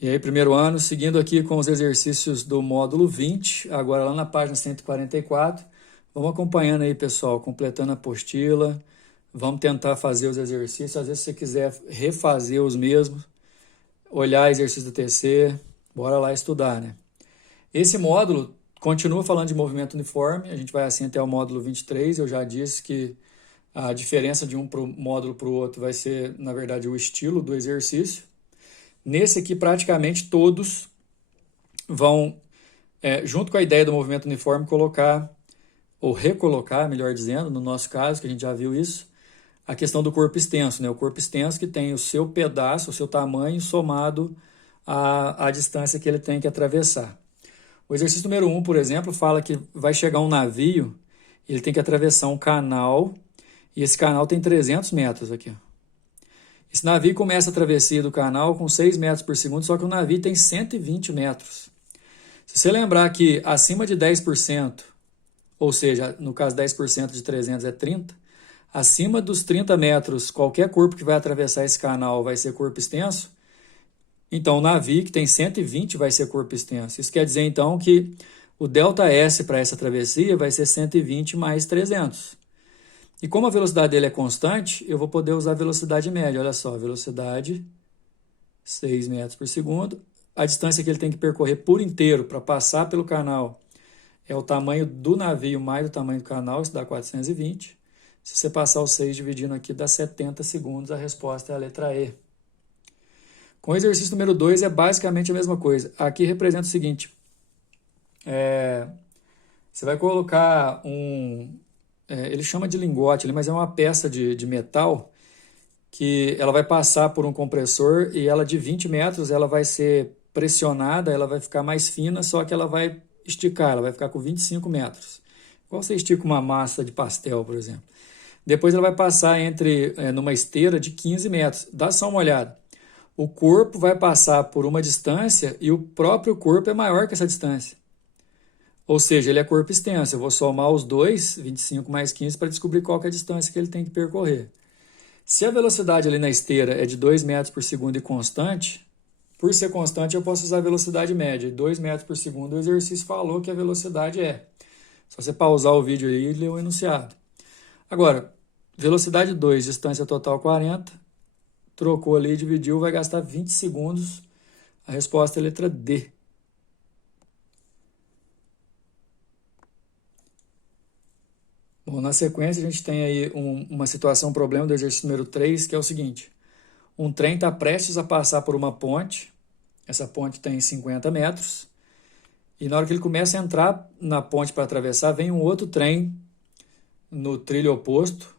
E aí, primeiro ano, seguindo aqui com os exercícios do módulo 20, agora lá na página 144. Vamos acompanhando aí, pessoal, completando a apostila. Vamos tentar fazer os exercícios. Às vezes, se você quiser refazer os mesmos, olhar exercício do TC, bora lá estudar, né? Esse módulo continua falando de movimento uniforme, a gente vai assim até o módulo 23. Eu já disse que a diferença de um módulo para o outro vai ser, na verdade, o estilo do exercício. Nesse aqui, praticamente todos vão, junto com a ideia do movimento uniforme, colocar, ou recolocar, melhor dizendo, no nosso caso, que a gente já viu isso, a questão do corpo extenso, né? O corpo extenso que tem o seu pedaço, o seu tamanho, somado à distância que ele tem que atravessar. O exercício número 1, por exemplo, fala que vai chegar um navio, ele tem que atravessar um canal, e esse canal tem 300 metros aqui. Esse navio começa a travessia do canal com 6 metros por segundo, só que o navio tem 120 metros. Se você lembrar que acima de 10%, ou seja, no caso 10% de 300 é 30, acima dos 30 metros, qualquer corpo que vai atravessar esse canal vai ser corpo extenso. Então, o navio que tem 120 vai ser corpo extenso. Isso quer dizer, então, que o ΔS para essa travessia vai ser 120 mais 300. E como a velocidade dele é constante, eu vou poder usar a velocidade média. Olha só, velocidade 6 metros por segundo. A distância que ele tem que percorrer por inteiro para passar pelo canal é o tamanho do navio mais o tamanho do canal, isso dá 420. Se você passar o 6 dividindo aqui, dá 70 segundos. A resposta é a letra E. Com o exercício número 2 é basicamente a mesma coisa. Aqui representa o seguinte. Você vai colocar ele chama de lingote, mas é uma peça de metal que ela vai passar por um compressor e ela de 20 metros ela vai ser pressionada, ela vai ficar mais fina, só que ela vai esticar, ela vai ficar com 25 metros. Igual você estica uma massa de pastel, por exemplo. Depois ela vai passar numa esteira de 15 metros. Dá só uma olhada. O corpo vai passar por uma distância e o próprio corpo é maior que essa distância. Ou seja, ele é corpo extenso. Eu vou somar os dois, 25 mais 15, para descobrir qual que é a distância que ele tem que percorrer. Se a velocidade ali na esteira é de 2 metros por segundo e constante, por ser constante eu posso usar a velocidade média. 2 metros por segundo o exercício falou que a velocidade é. Só você pausar o vídeo aí e ler o enunciado. Agora, velocidade 2, distância total 40. Trocou ali, dividiu, vai gastar 20 segundos. A resposta é a letra D. Bom, na sequência, a gente tem aí uma situação, um problema do exercício número 3, que é o seguinte. Um trem está prestes a passar por uma ponte. Essa ponte tem 50 metros. E na hora que ele começa a entrar na ponte para atravessar, vem um outro trem no trilho oposto,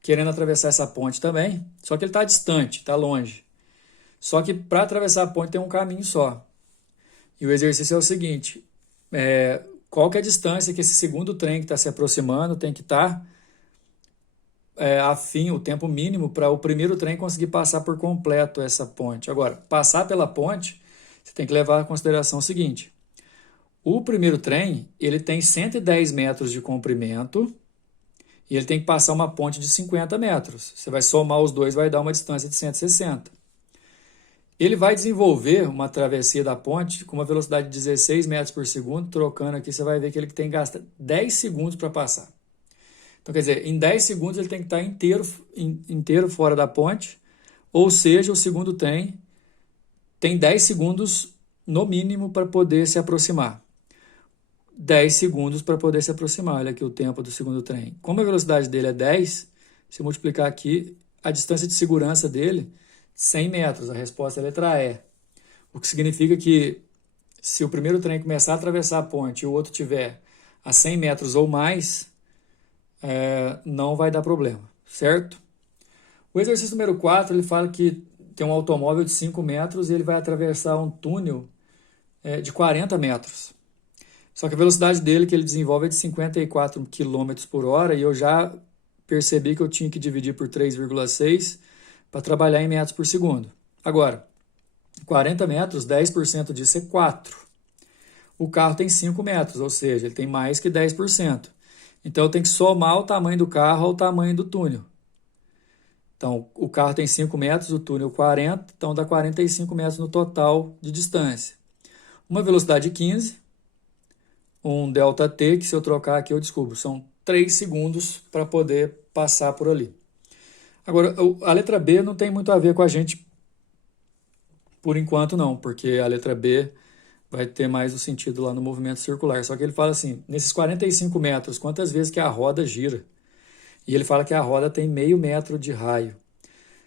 querendo atravessar essa ponte também. Só que ele está distante, está longe. Só que para atravessar a ponte tem um caminho só. E o exercício é o seguinte. Qual que é a distância que esse segundo trem que está se aproximando tem que estar afim, o tempo mínimo para o primeiro trem conseguir passar por completo essa ponte. Agora, passar pela ponte, você tem que levar em consideração o seguinte. O primeiro trem, ele tem 110 metros de comprimento e ele tem que passar uma ponte de 50 metros. Você vai somar os dois, vai dar uma distância de 160. Ele vai desenvolver uma travessia da ponte com uma velocidade de 16 metros por segundo, trocando aqui, você vai ver que ele tem que gastar 10 segundos para passar. Então, quer dizer, em 10 segundos ele tem que estar inteiro fora da ponte, ou seja, o segundo trem tem 10 segundos no mínimo para poder se aproximar. 10 segundos para poder se aproximar, olha aqui o tempo do segundo trem. Como a velocidade dele é 10, se eu multiplicar aqui, a distância de segurança dele 100 metros, a resposta é a letra E. O que significa que se o primeiro trem começar a atravessar a ponte e o outro tiver a 100 metros ou mais, não vai dar problema, certo? O exercício número 4, ele fala que tem um automóvel de 5 metros e ele vai atravessar um túnel de 40 metros. Só que a velocidade dele que ele desenvolve é de 54 km por hora e eu já percebi que eu tinha que dividir por 3,6 para trabalhar em metros por segundo. Agora, 40 metros, 10% disso é 4. O carro tem 5 metros, ou seja, ele tem mais que 10%. Então, eu tenho que somar o tamanho do carro ao tamanho do túnel. Então, o carro tem 5 metros, o túnel 40, então dá 45 metros no total de distância. Uma velocidade 15, um ΔT, que se eu trocar aqui eu descubro, são 3 segundos para poder passar por ali. Agora, a letra B não tem muito a ver com a gente por enquanto não, porque a letra B vai ter mais o sentido lá no movimento circular. Só que ele fala assim, nesses 45 metros, quantas vezes que a roda gira? E ele fala que a roda tem meio metro de raio.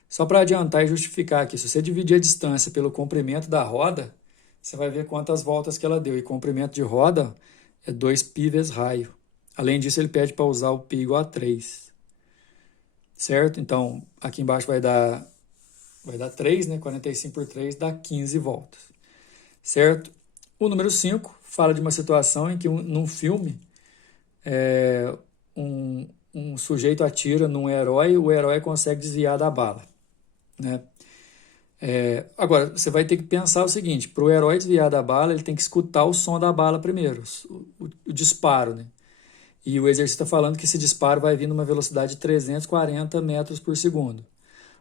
Só para adiantar e justificar aqui, se você dividir a distância pelo comprimento da roda, você vai ver quantas voltas que ela deu. E comprimento de roda é 2 pi vezes raio. Além disso, ele pede para usar o pi igual a 3. Certo? Então, aqui embaixo vai dar 3, né? 45 por 3 dá 15 voltas. Certo? O número 5 fala de uma situação em que num filme um sujeito atira num herói e o herói consegue desviar da bala. Né? Agora, você vai ter que pensar o seguinte, para o herói desviar da bala, ele tem que escutar o som da bala primeiro, o disparo. Né? E o exercício está falando que esse disparo vai vir numa velocidade de 340 metros por segundo.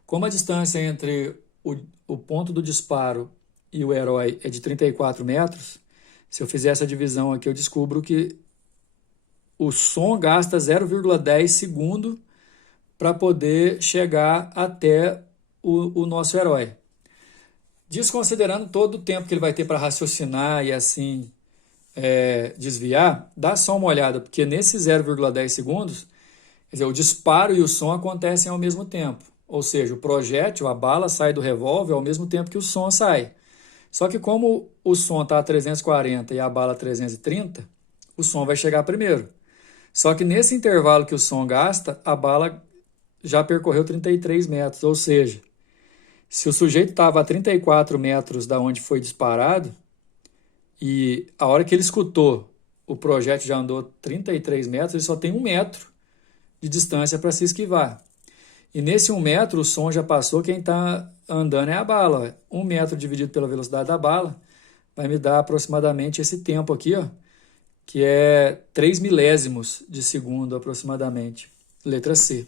Como a distância entre o ponto do disparo e o herói é de 34 metros, se eu fizer essa divisão aqui, eu descubro que o som gasta 0,10 segundo para poder chegar até o nosso herói. Desconsiderando todo o tempo que ele vai ter para raciocinar e assim desviar, dá só uma olhada, porque nesses 0,10 segundos, quer dizer, o disparo e o som acontecem ao mesmo tempo. Ou seja, o projétil, a bala sai do revólver ao mesmo tempo que o som sai. Só que como o som está a 340 e a bala a 330, o som vai chegar primeiro. Só que nesse intervalo que o som gasta, a bala já percorreu 33 metros. Ou seja, se o sujeito estava a 34 metros da onde foi disparado, e a hora que ele escutou, o projétil já andou 33 metros, ele só tem 1 metro de distância para se esquivar. E nesse 1 metro, o som já passou, quem está andando é a bala. 1 metro dividido pela velocidade da bala vai me dar aproximadamente esse tempo aqui, ó, que é 3 milésimos de segundo aproximadamente. Letra C.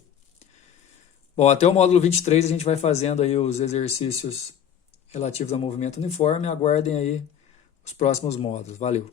Bom, até o módulo 23 a gente vai fazendo aí os exercícios relativos ao movimento uniforme. Aguardem aí os próximos módulos. Valeu!